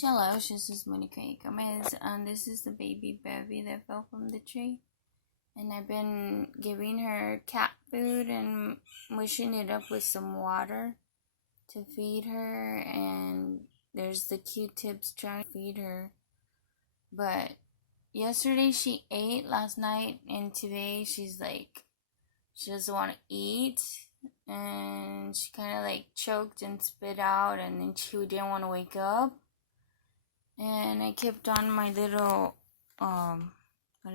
Hello, this is Monica Gomez, and this is the baby Bevy that fell from the tree. And I've been giving her cat food and mushing it up with some water to feed her, and there's the Q-tips trying to feed her. But yesterday she ate, last night, and today she's like, she doesn't want to eat, and she kind of like choked and spit out, and then she didn't want to wake up. And I kept on my little,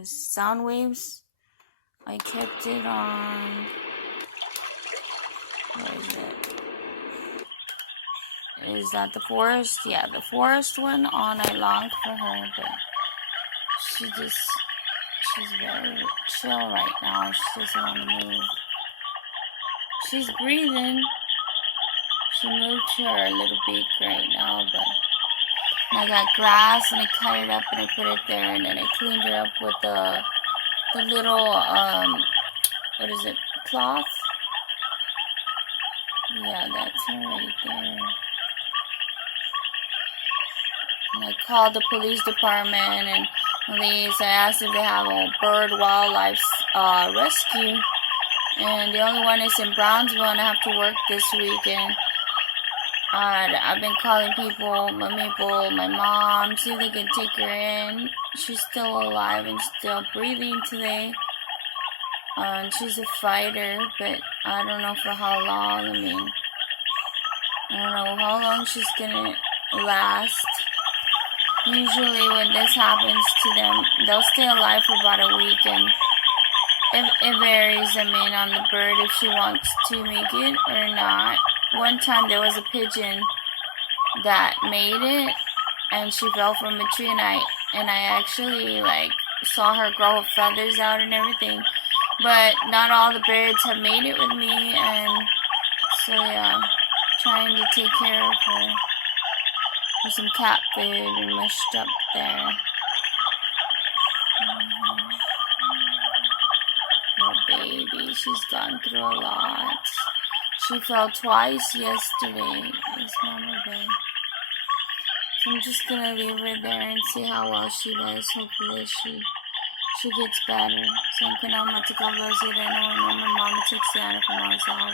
sound waves. I kept it on, what is it? Is that the forest? Yeah, the forest one all night long for her, but she's very chill right now. She doesn't want to move. She's breathing. She moved to her little beak right now, but I got grass and I cut it up and I put it there, and then I cleaned it up with the little, what is it, cloth? Yeah, that's her right there. And I called the police department and police. I asked if they have a bird wildlife rescue, and the only one is in Brownsville, and I have to work this weekend. I've been calling people, my mom, see if they can take her in. She's still alive and still breathing today. And she's a fighter, but I don't know for how long. I don't know how long she's gonna last. Usually when this happens to them, they'll stay alive for about a week, and it varies, on the bird, if she wants to make it or not. One time there was a pigeon that made it, and she fell from a tree, and I actually saw her grow her feathers out and everything. But not all the birds have made it with me, and so yeah, trying to take care of her with some cat food and mushed up there. Poor baby, she's gone through a lot. She fell twice yesterday. Yes, Mama Bear. So I'm just gonna leave her there and see how well she does. Hopefully she gets better. So I'm gonna go visit her. I know when my mama takes the animal from ours. I'll